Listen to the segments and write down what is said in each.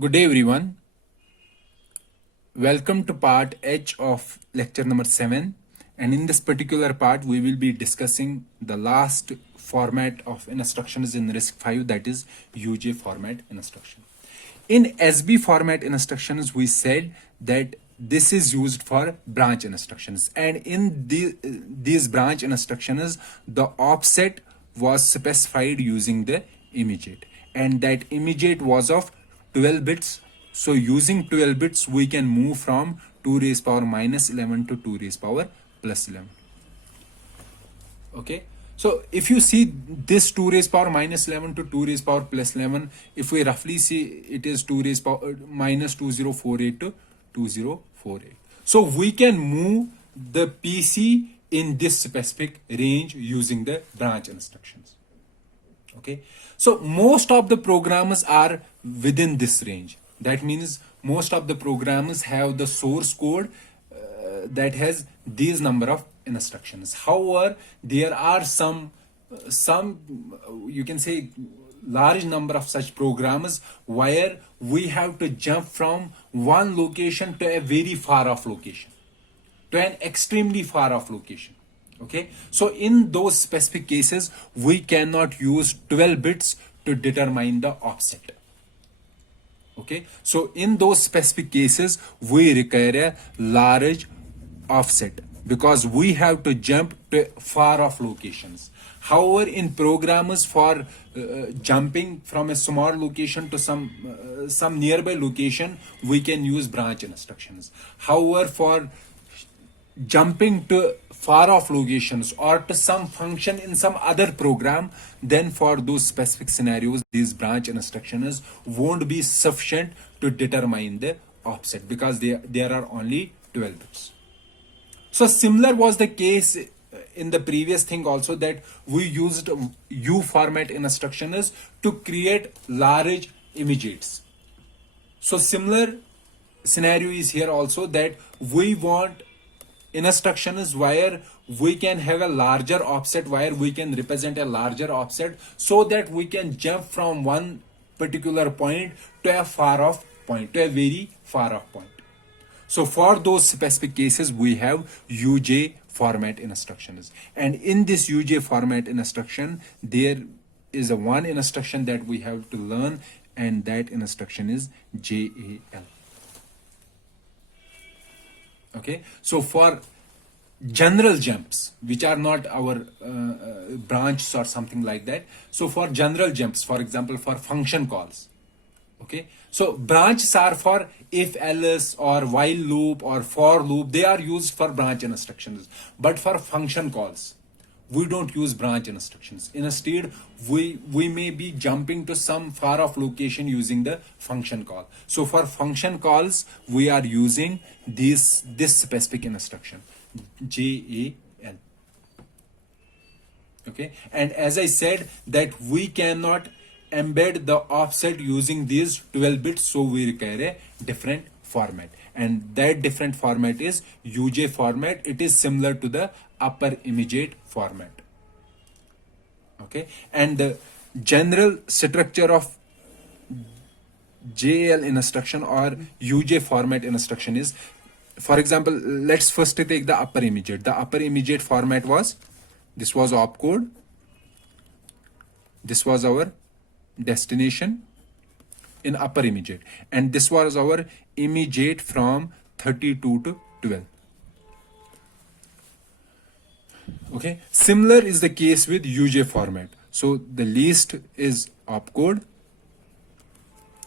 Good day, everyone. Welcome to part H of lecture number 7. And in this particular part, we will be discussing the last format of instructions in RISC-V, that is UJ format instruction. In SB format instructions, we said that this is used for branch instructions. And in these branch instructions, the offset was specified using the immediate. And that immediate was of 12 bits. So using 12 bits, we can move from 2 raised power minus 11 to 2 raised power plus 11. Okay. So if you see this 2 raised power minus 11 to 2 raised power plus 11, if we roughly see it is 2 raised power minus 2048 to 2048. So we can move the PC in this specific range using the branch instructions. Okay. So most of the programs are within this range. That means most of the programs have the source code that has these number of instructions. However, there are some you can say large number of such programs where we have to jump from one location to a very far off location, to an extremely far off location. Okay, so in those specific cases, we cannot use 12 bits to determine the offset. Okay, so in those specific cases, we require a large offset because we have to jump to far off locations. However, in programs for jumping from a small location to some nearby location, we can use branch instructions. However, for jumping to far off locations or to some function in some other program, then for those specific scenarios, these branch instructions won't be sufficient to determine the offset because there are only 12 bits. So similar was the case in the previous thing also, that we used U format instructions to create large immediates. So similar scenario is here also, that we want instructions where we can have a larger offset, where we can represent a larger offset, so that we can jump from one particular point to a far off point, to a very far off point. So for those specific cases, we have UJ format instructions. And in this UJ format instruction, there is a one instruction that we have to learn, and that instruction is JAL. Okay, so for general jumps which are not our branches or something like that, so for general jumps, for example, for function calls, okay, so branches are for if else or while loop or for loop, they are used for branch instructions. But for function calls, we don't use branch instructions. Instead, we may be jumping to some far off location using the function call. So for function calls, we are using this specific instruction, JAL. Okay, and as I said that we cannot embed the offset using these 12 bits, so we require a different format, and that different format is UJ format. It is similar to the upper immediate format. Okay, and the general structure of JL instruction or UJ format instruction is, for example, let's first take the upper immediate. The upper immediate format was, this was opcode, this was our destination in upper immediate, and this was our immediate from 32 to 12. Okay, similar is the case with UJ format. So the least is opcode,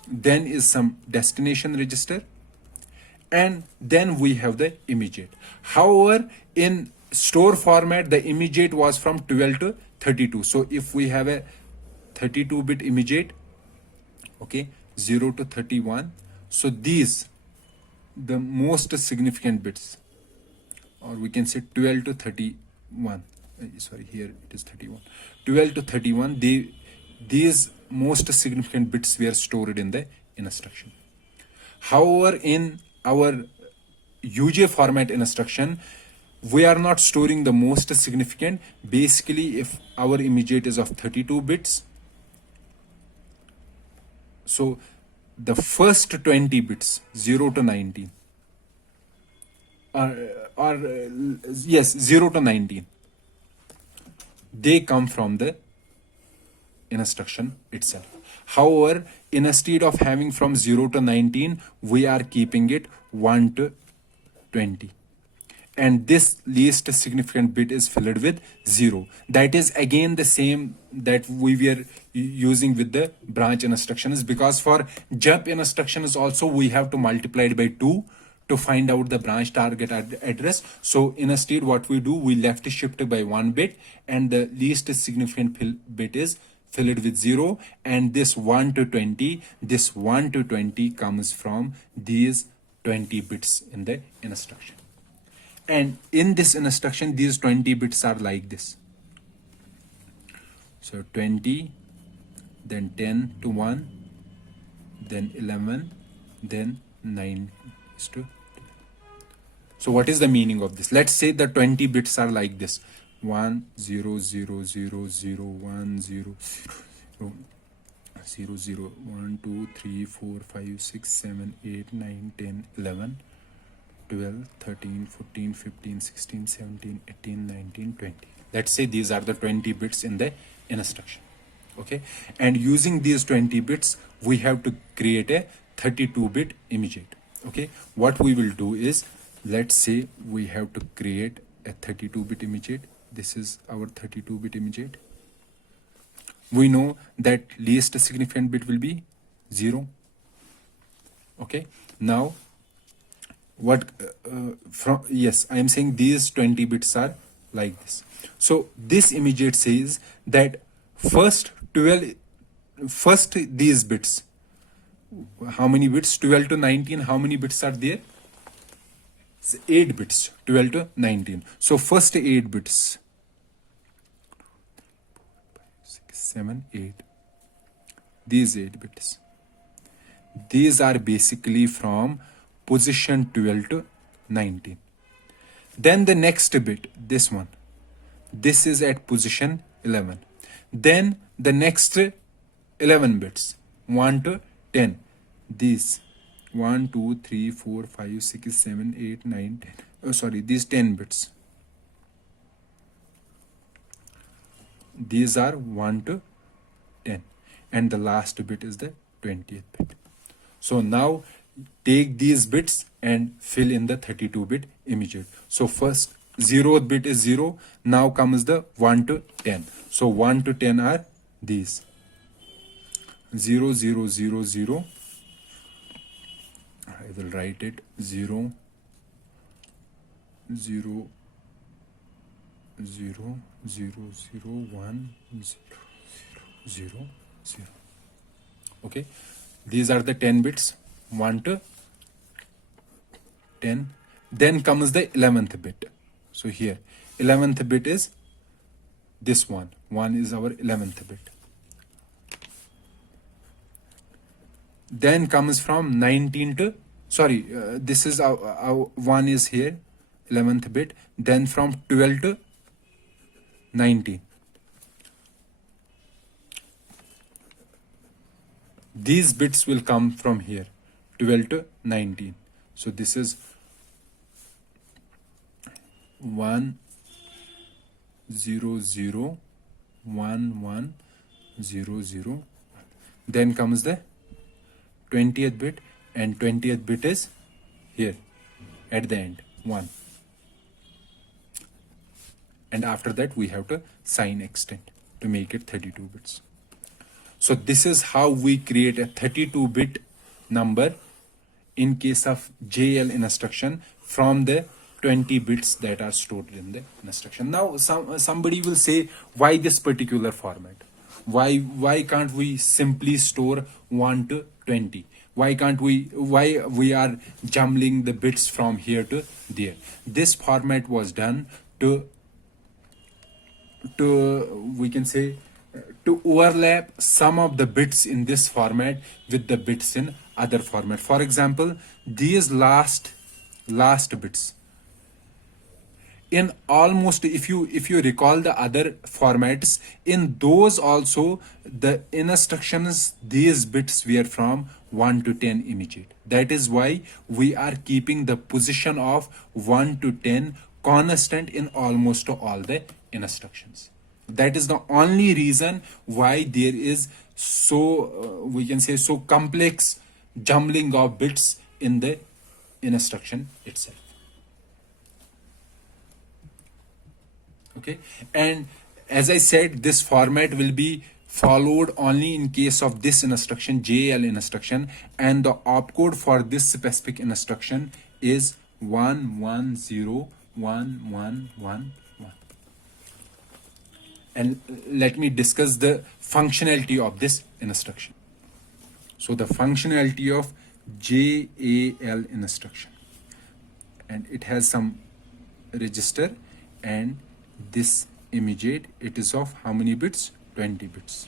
then is some destination register, and then we have the immediate. However, in store format, the immediate was from 12 to 32. So if we have a 32-bit immediate, okay, 0 to 31, so these the most significant bits, or we can say 12 to 31, sorry, here it is 31, 12 to 31, these most significant bits were stored in the instruction. However, in our UJ format instruction, we are not storing the most significant. Basically, if our immediate is of 32 bits, so the first 20 bits 0 to 19 or yes, 0 to 19, they come from the instruction itself. However, instead of having from 0 to 19, we are keeping it 1 to 20. And this least significant bit is filled with 0. That is again the same that we were using with the branch instructions, because for jump instructions also we have to multiply it by 2 to find out the branch target address. So instead what we do, we left shift by 1 bit, and the least significant bit is filled with 0, and this 1 to 20, this 1 to 20 comes from these 20 bits in the instruction. And in this instruction, these 20 bits are like this. So 20, then 10 to 1, then 11, then 9 is to 2. So what is the meaning of this? Let's say the 20 bits are like this. 1 0 0 0 0 1 0 0 0 0 1 2 3 4 5 6 7 8 9 10 11 12 13 14 15 16 17 18 19 20. Let's say these are the 20 bits in the instruction. Okay, and using these 20 bits we have to create a 32-bit immediate. Okay, what we will do is, let's say we have to create a 32-bit immediate. This is our 32-bit immediate. We know that least significant bit will be 0. Okay, now what from, yes, I am saying these 20 bits are like this. So this immediate says that first these bits, how many bits? 12 to 19, how many bits are there? 8 bits, 12 to 19. So first 8 bits, 6 7 8, these 8 bits, these are basically from position 12 to 19. Then the next bit, this one, this is at position 11. Then the next 11 bits, 1 to 10, these 1 2 3 4 5 6 7 8 9 10, oh sorry, these 10 bits, these are 1 to 10, and the last bit is the 20th bit. So now take these bits and fill in the 32-bit immediate. So first 0th bit is 0. Now comes the 1 to 10. So 1 to 10 are these 0 0 0 0. I will write it 0 0 0 0 0 1 0 0 0. Okay, these are the 10 bits, 1 to 10. Then comes the 11th bit. So here 11th bit is this one is our 11th bit. Then comes from 19 to, sorry, this is our 1 is here, 11th bit. Then from 12 to 19, these bits will come from here, 12 to 19. So this is 1 0 0 1 1 0 0. Then comes the 20th bit, and 20th bit is here at the end, 1. And after that we have to sign extend to make it 32 bits. So this is how we create a 32-bit number in case of JL instruction from the 20 bits that are stored in the instruction. Now somebody will say, why this particular format? Why can't we simply store 1 to 20? Why we are jumbling the bits from here to there? This format was done to we can say to overlap some of the bits in this format with the bits in other format. For example, these last bits, in almost, if you recall the other formats, in those also the instructions, these bits were from 1 to 10 immediate. That is why we are keeping the position of 1 to 10 constant in almost all the instructions. That is the only reason why there is so we can say so complex jumbling of bits in the instruction itself. Okay, and as I said, this format will be followed only in case of this instruction, JL instruction, and the opcode for this specific instruction is 110111. And let me discuss the functionality of this instruction. So the functionality of JAL instruction, and it has some register, and this immediate, it is of how many bits? 20 bits.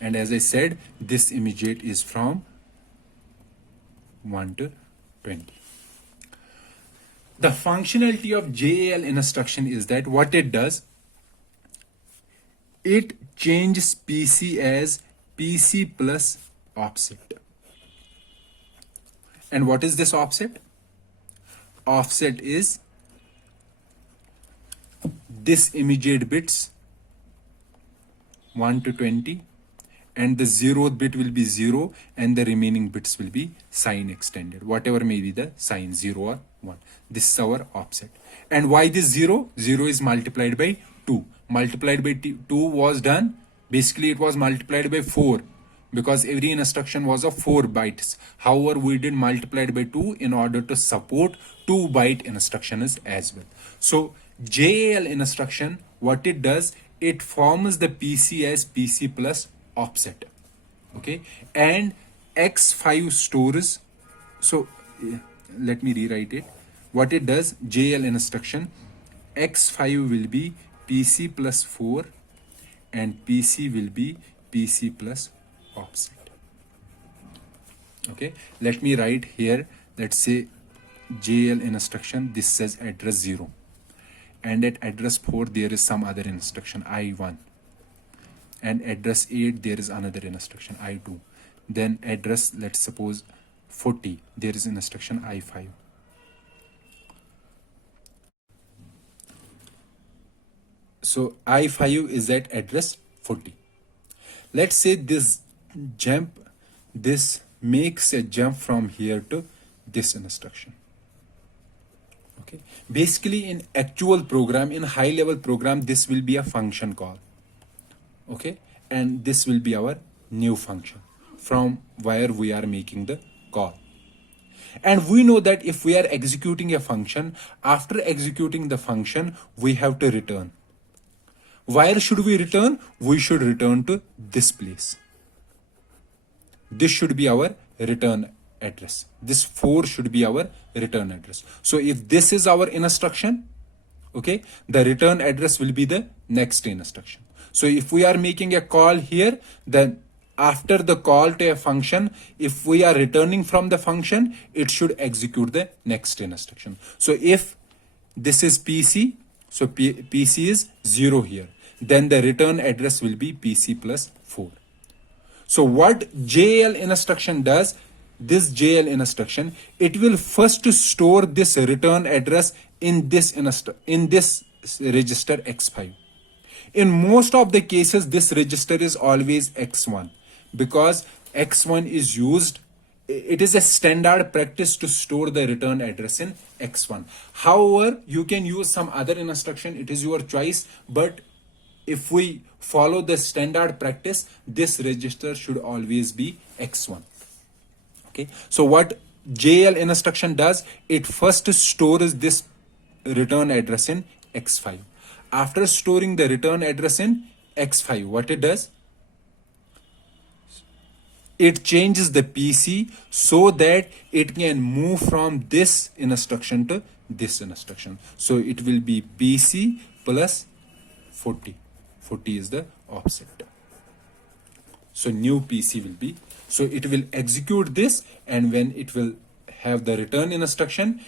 And as I said, this immediate is from 1 to 20. The functionality of JAL instruction is that what it does, it changes PC as PC plus offset. And what is this offset? Offset is this immediate bits 1 to 20, and the 0th bit will be 0, and the remaining bits will be sign extended, whatever may be the sign, 0 or 1. This is our offset. And why this 0? 0 is multiplied by 2. Multiplied by 2 was done, basically it was multiplied by 4, because every instruction was of 4 bytes. However, we did multiplied by 2 in order to support 2 byte instructions as well. So JAL instruction, what it does, it forms the PC as PC plus offset. Okay, and X5 stores. So let me rewrite it. What it does, JL instruction, X5 will be PC plus 4 and PC will be PC plus offset. Okay, let me write here. Let's say JL instruction, this says address 0, and at address 4 there is some other instruction I1, and address 8 there is another instruction I2. Then address, let's suppose 40, there is instruction I5. So I5 is at address 40. Let's say this jump, this makes a jump from here to this instruction. Okay, basically in actual program, in high level program, this will be a function call. Okay, and this will be our new function from where we are making the call. And we know that if we are executing a function, after executing the function, we have to return. Where should we return? We should return to this place. This should be our return address. This 4 should be our return address. So if this is our instruction, okay, the return address will be the next instruction. So if we are making a call here, then after the call to a function, if we are returning from the function, it should execute the next instruction. So if this is PC, so PC is 0 here, then the return address will be PC plus 4. So what JL instruction does, this JL instruction, it will first store this return address in this register X5. In most of the cases, this register is always X1, because X1 is used, it is a standard practice to store the return address in X1. However, you can use some other instruction, it is your choice, but if we follow the standard practice, this register should always be X1. Okay, so what JL instruction does, it first stores this return address in X5. After storing the return address in X5, what it does, it changes the PC so that it can move from this instruction to this instruction. So it will be PC plus 40. 40 is the offset. So new PC will be, so it will execute this, and when it will have the return instruction,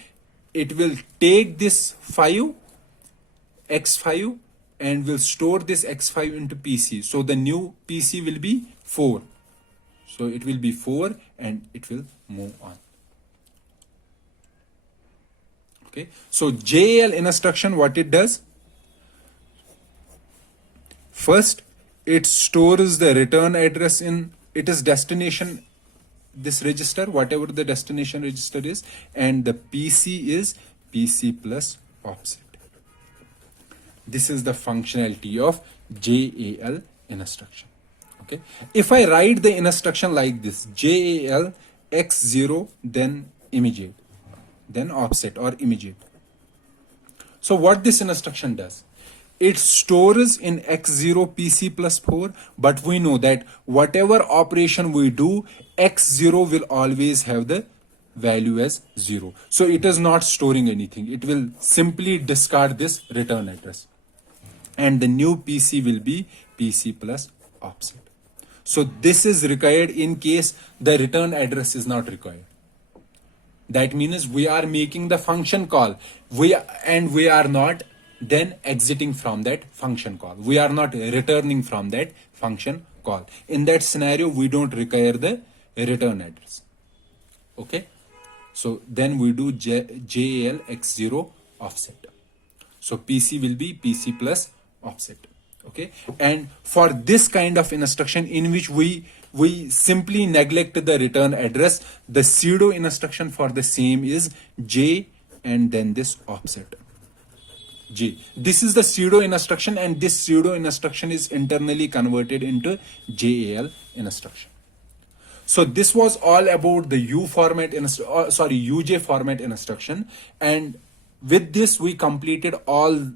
it will take this 5 x5 and will store this x5 into PC. So the new PC will be 4. So it will be 4 and it will move on. Okay. So JAL instruction, what it does? First, it stores the return address in its destination, this register, whatever the destination register is, and the PC is PC plus offset. This is the functionality of JAL instruction. Okay. If I write the instruction like this, JAL x0 then immediate, then offset or immediate. So what this instruction does? It stores in x0 PC plus 4, but we know that whatever operation we do, x0 will always have the value as 0. So it is not storing anything. It will simply discard this return address. And the new PC will be PC plus offset. So this is required in case the return address is not required. That means we are making the function call. We are not then exiting from that function call. We are not returning from that function call. In that scenario, we don't require the return address. Okay. So then we do JAL x0 offset. So PC will be PC plus offset. Okay. And for this kind of instruction in which we simply neglect the return address, the pseudo instruction for the same is J and then this offset. J. This is the pseudo instruction, and this pseudo instruction is internally converted into JAL instruction. So this was all about the UJ format instruction, and with this we completed all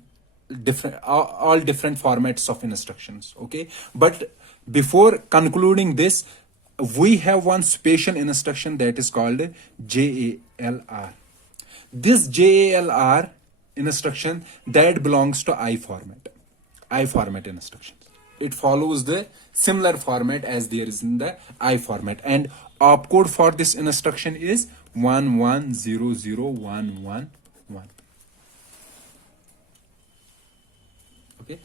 different formats of instructions. Okay, but before concluding this, we have one special instruction that is called JALR. This JALR instruction that belongs to I format instructions. It follows the similar format as there is in the I format, and opcode for this instruction is 1100111. Okay,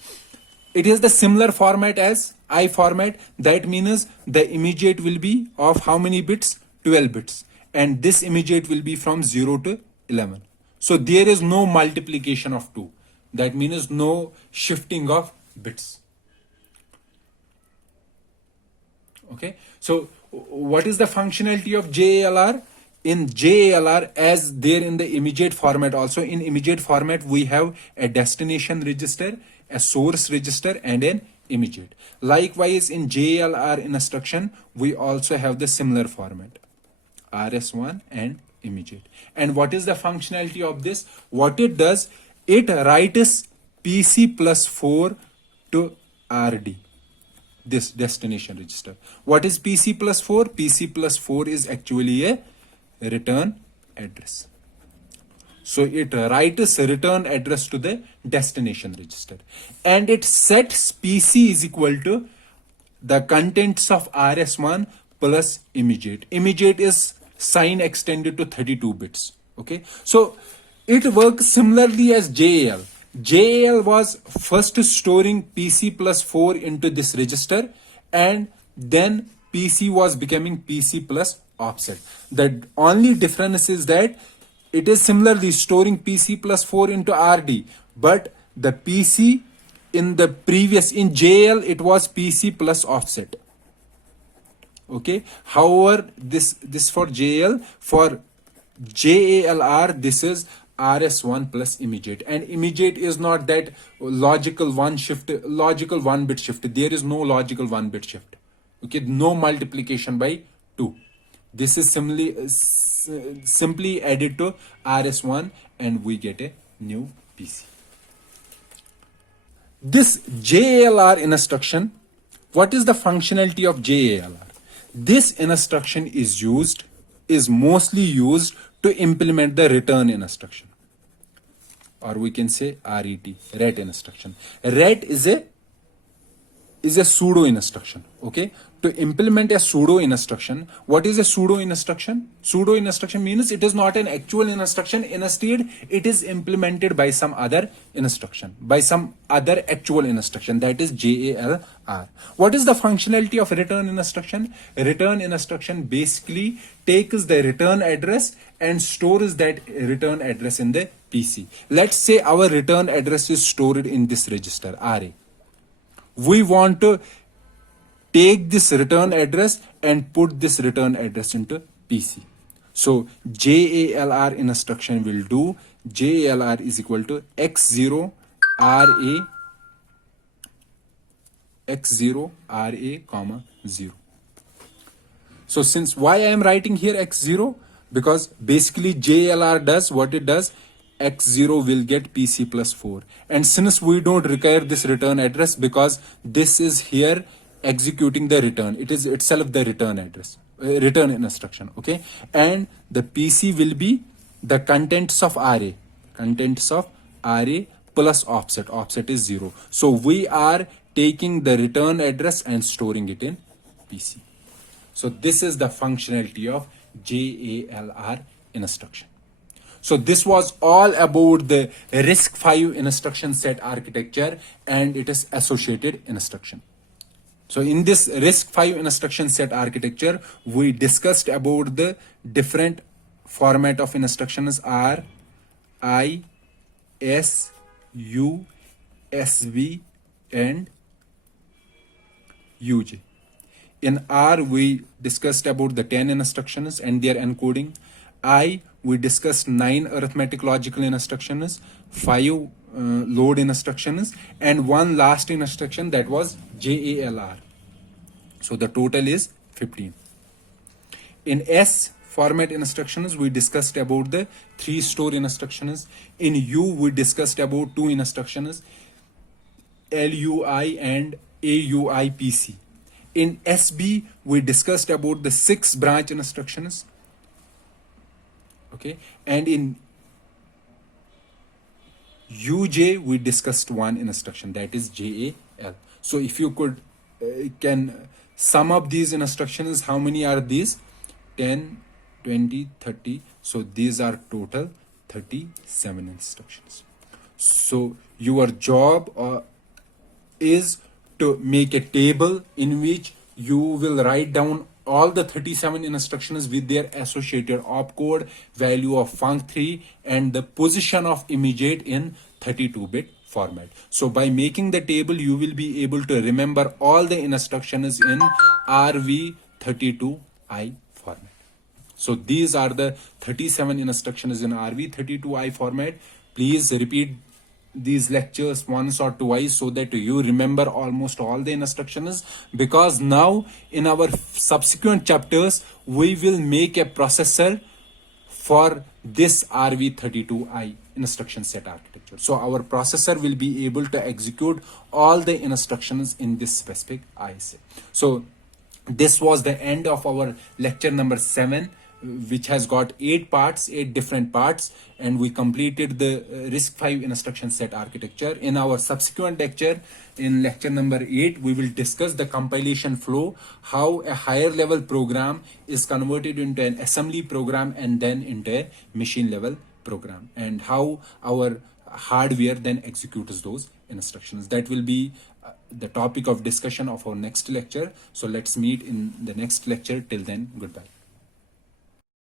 it is the similar format as I format. That means the immediate will be of how many bits? 12 bits, and this immediate will be from 0 to 11. So there is no multiplication of 2. That means no shifting of bits. Okay. So what is the functionality of JALR? In JALR, as there in the immediate format also, in immediate format we have a destination register, a source register, and an immediate. Likewise, in JALR instruction, we also have the similar format, RS1 and immediate. And what is the functionality of this? What it does, it writes PC plus 4 to RD, this destination register. What is PC plus 4? PC plus 4 is actually a return address. So it writes a return address to the destination register, and it sets PC is equal to the contents of RS1 plus immediate. Immediate is sign extended to 32 bits. Okay, so it works similarly as JAL. JAL was first storing PC plus 4 into this register, and then PC was becoming PC plus offset. The only difference is that it is similarly storing PC plus 4 into RD, but the PC in the previous, in JAL, it was PC plus offset. Okay. However, this for JAL, for JALR, this is RS1 plus immediate, and immediate is not that logical one bit shift. There is no logical 1 bit shift. Okay, no multiplication by 2. This is simply added to RS1 and we get a new PC. This JALR instruction, what is the functionality of JALR? This instruction is mostly used to implement the return instruction, or we can say RET instruction. RET is a pseudo instruction. Okay, to implement a pseudo instruction. What is a pseudo instruction? Pseudo instruction means it is not an actual instruction. Instead, it is implemented by some other instruction, by some other actual instruction, that is jalr. What is the functionality of return instruction? Return instruction basically takes the return address and stores that return address in the PC. Let's say our return address is stored in this register RA. We want to take this return address and put this return address into PC. So jalr instruction will do jalr is equal to x0 ra comma 0. So since why I am writing here x0, because basically jalr does what it does, x0 will get PC plus 4, and since we don't require this return address because this is here executing the return, it is itself the return address, return instruction, okay, and the PC will be the contents of array plus offset is 0. So we are taking the return address and storing it in PC. So this is the functionality of jalr instruction. So this was all about the RISC-V instruction set architecture and it is associated instruction. So in this RISC-V instruction set architecture, we discussed about the different format of instructions R, I, S, U, SV, and UJ. In R, we discussed about the 10 instructions and their encoding. I, we discussed 9 arithmetic logical instructions, 5 load instructions, and 1 last instruction, that was jalr. So the total is 15. In S format instructions, we discussed about the 3 store instructions. In U, we discussed about 2 instructions, LUI and AUIPC. In SB, we discussed about the 6 branch instructions. Okay, and in UJ, we discussed 1 instruction, that is JAL. So if you could can sum up these instructions, how many are these? 10, 20, 30. So these are total 37 instructions. So your job is to make a table in which you will write down all the 37 instructions with their associated opcode, value of func3, and the position of immediate in 32-bit format. So by making the table, you will be able to remember all the instructions in RV32I format. So these are the 37 instructions in RV32I format. Please repeat these lectures once or twice so that you remember almost all the instructions, because now in our subsequent chapters we will make a processor for this RV32I instruction set architecture. So our processor will be able to execute all the instructions in this specific ISA. So this was the end of our lecture number 7, which has got 8 parts, 8 different parts, and we completed the RISC-V instruction set architecture. In our subsequent lecture, in lecture number 8, we will discuss the compilation flow, how a higher level program is converted into an assembly program and then into a machine level program, and how our hardware then executes those instructions. That will be the topic of discussion of our next lecture. So let's meet in the next lecture. Till then, goodbye.